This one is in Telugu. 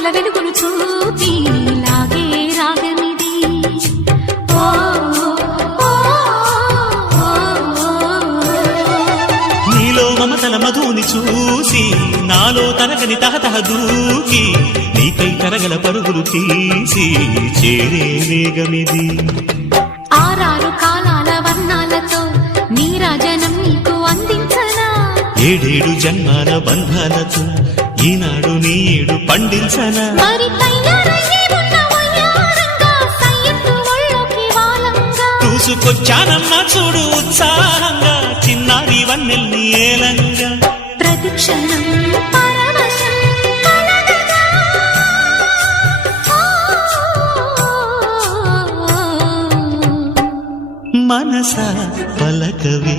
తలపుల వెలుగును చూపి లాగే రాగమిది. నీలో మమతల మధుని చూసి నాలో తరగని తహతహ దూకి నీకై తరగల పరుగులు తీసి చేరే వేగమిది. ఆరారు కాలాల వర్ణాలతో నీరాజనం నీకు అందించనా, ఏడేడు జన్మాల బంధాలతో ఈనాడు నీడు పండించనా. మరి చూసుకొచ్చానమ్మా చూడు ఉత్సాహంగా చిన్నారి వన్నెల్ని ఏలంగా. ప్రతిక్షణం పరవశం కలగగా. మనస పలకవే